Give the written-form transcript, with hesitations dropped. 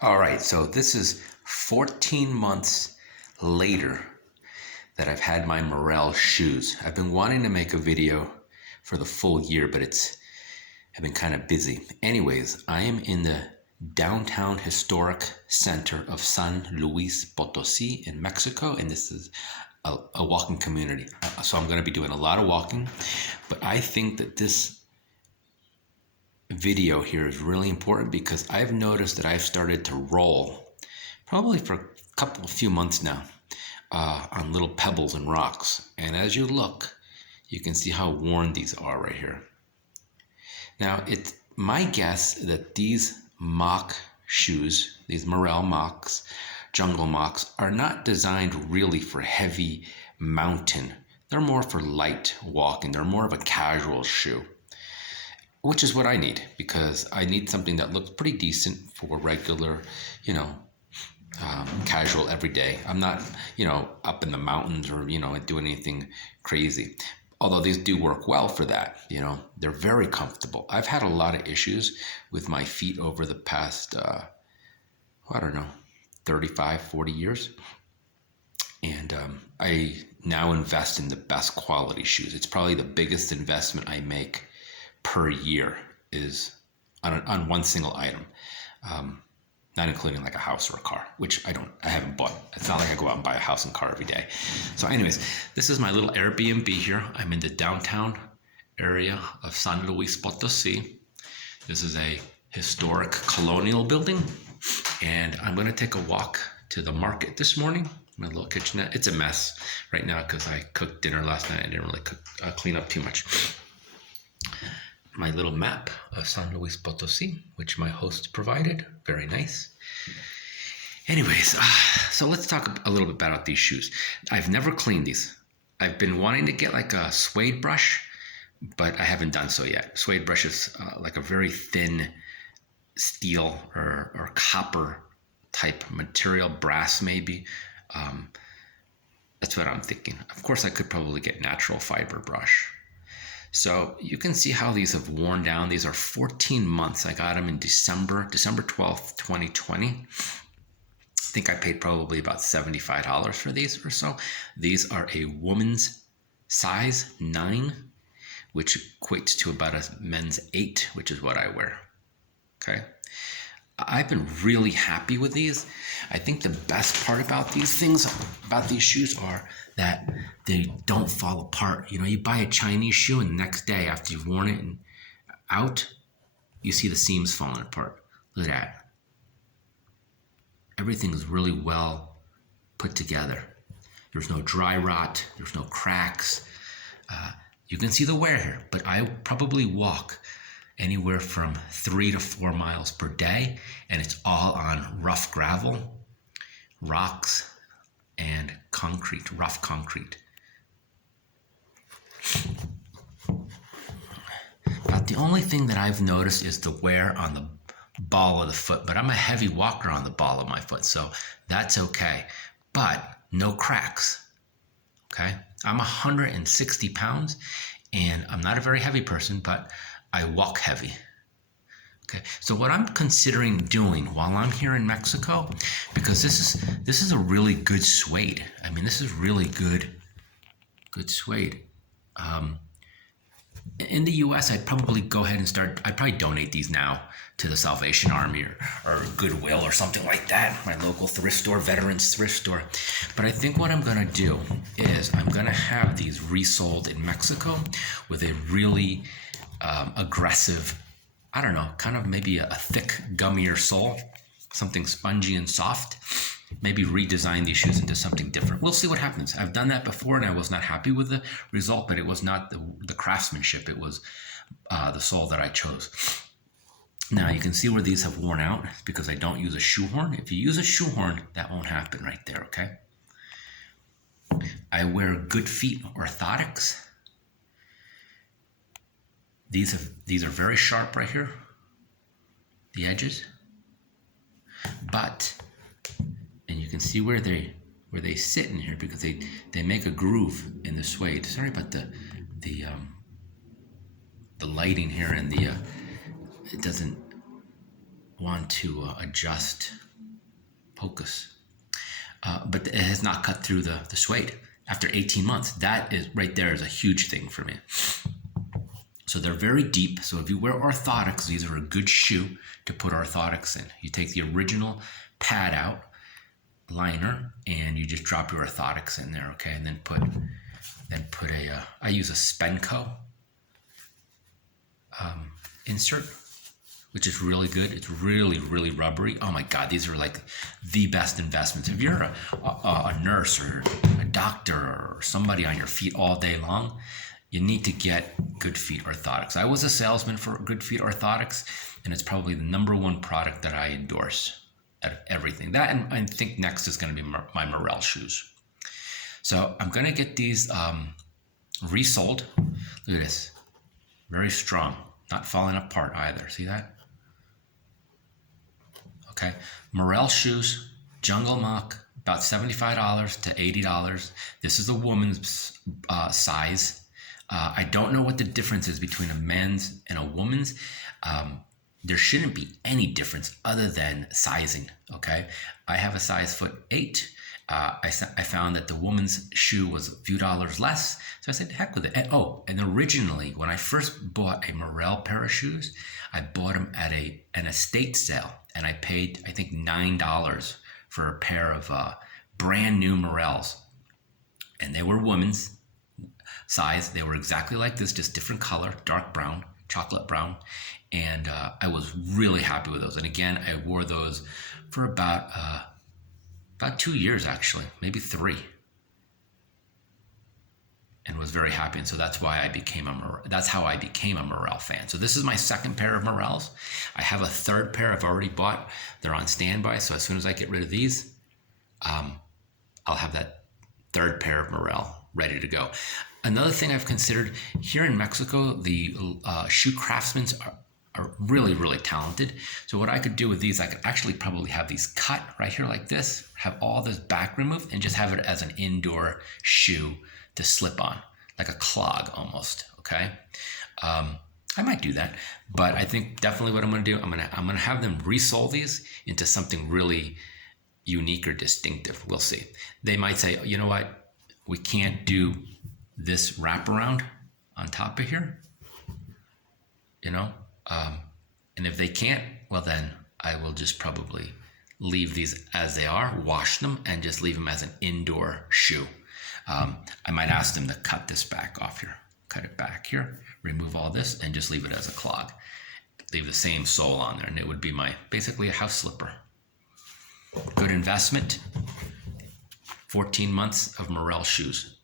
All right, so this is 14 months later that I've had my Merrell shoes. I've been wanting to make a video for the full year, but I've been kind of busy. Anyways, I am in the downtown historic center of San Luis Potosi in Mexico, and this is a walking community. So I'm going to be doing a lot of walking, but I think that this video here is really important because I've noticed that I've started to roll probably for a few months now on little pebbles and rocks. And as you look, you can see how worn these are right here. Now, it's my guess that these mock shoes, these Merrell mocks, jungle mocks, are not designed really for heavy mountain. They're more for light walking. They're more of a casual shoe, which is what I need because I need something that looks pretty decent for regular, casual everyday. I'm not, up in the mountains or, doing anything crazy. Although these do work well for that, they're very comfortable. I've had a lot of issues with my feet over the past, 35, 40 years. And I now invest in the best quality shoes. It's probably the biggest investment I make per year is on one single item, not including like a house or a car, which I haven't bought. It's not like I go out and buy a house and car every day. So anyways, this is my little Airbnb here. I'm in the downtown area of San Luis Potosi. This is a historic colonial building, and I'm going to take a walk to the market this morning. My little kitchenette. It's a mess right now because I cooked dinner last night. I didn't really clean up too much. My little map of San Luis Potosi, which my host provided. Very nice. Anyways, so let's talk a little bit about these shoes. I've never cleaned these. I've been wanting to get like a suede brush, but I haven't done so yet. Suede brush is like a very thin steel or copper type material, brass maybe. That's what I'm thinking. Of course, I could probably get natural fiber brush. So you can see how these have worn down. These are 14 months. I got them in December 12th, 2020. I think I paid probably about $75 for these or so. These are a woman's size 9, which equates to about a men's 8, which is what I wear. Okay. I've been really happy with these. I think the best part about these shoes are that they don't fall apart. You buy a Chinese shoe and the next day after you've worn it and out, you see the seams falling apart. Look at that. Everything is really well put together. There's no dry rot. There's no cracks. You can see the wear here, but I probably walk anywhere from 3 to 4 miles per day, and it's all on rough gravel, rocks, and concrete, rough concrete. About the only thing that I've noticed is the wear on the ball of the foot, but I'm a heavy walker on the ball of my foot, so that's okay. But no cracks, okay? I'm 160 pounds, and I'm not a very heavy person, but I walk heavy. Okay, so what I'm considering doing while I'm here in Mexico, because this is a really good suede. I mean, this is really good suede. In the U.S., I'd probably go ahead and I'd probably donate these now to the Salvation Army or Goodwill or something like that, my local thrift store, veterans thrift store. But I think what I'm going to do is I'm going to have these resold in Mexico with a really aggressive, I don't know, kind of maybe a thick, gummier sole, something spongy and soft. Maybe redesign these shoes into something different. We'll see what happens. I've done that before and I was not happy with the result, but it was not the craftsmanship. It was the sole that I chose. Now you can see where these have worn out because I don't use a shoehorn. If you use a shoehorn, that won't happen right there, okay? I wear Good Feet orthotics. These are very sharp right here, the edges. And you can see where they sit in here because they make a groove in the suede. Sorry about the lighting here and it doesn't want to adjust focus. But it has not cut through the suede after 18 months. That is right there is a huge thing for me. So they're very deep. So if you wear orthotics, these are a good shoe to put orthotics in. You take the original pad out, liner, and you just drop your orthotics in there, okay? And then put I use a Spenco insert, which is really good. It's really, really rubbery. Oh my God, these are like the best investments. If you're a nurse or a doctor or somebody on your feet all day long, you need to get Good Feet orthotics. I was a salesman for Good Feet orthotics, and it's probably the number one product that I endorse at everything. That, and I think next is going to be my Merrell shoes. So I'm going to get these resoled. Look at this. Very strong. Not falling apart either. See that? Okay. Merrell shoes, Jungle Mock, about $75 to $80. This is a woman's size. I don't know what the difference is between a men's and a woman's. There shouldn't be any difference other than sizing, okay? I have a size foot 8. I found that the woman's shoe was a few dollars less, so I said, heck with it. And originally, when I first bought a Merrell pair of shoes, I bought them at an estate sale, and I paid, I think, $9 for a pair of brand new Merrells. And they were women's size. They were exactly like this, just different color, dark brown, chocolate brown. And I was really happy with those. And again, I wore those for about 2 years, actually, maybe 3, and was very happy. And so that's why that's how I became a Merrell fan. So this is my second pair of Merrells. I have a third pair I've already bought. They're on standby. So as soon as I get rid of these, I'll have that third pair of Merrell ready to go. Another thing I've considered here in Mexico, the shoe craftsmen are really, really talented. So what I could do with these, I could actually probably have these cut right here like this, have all this back removed, and just have it as an indoor shoe to slip on, like a clog almost, okay? I might do that, but I think definitely what I'm gonna do, I'm gonna have them resole these into something really unique or distinctive. We'll see. They might say, you know what, we can't do this wraparound on top of here, you know? And if they can't, well then I will just probably leave these as they are, wash them, and just leave them as an indoor shoe. I might ask them to cut this back off here, cut it back here, remove all this, and just leave it as a clog. Leave the same sole on there, and it would be basically a house slipper. Good investment. 14 months of Merrell shoes.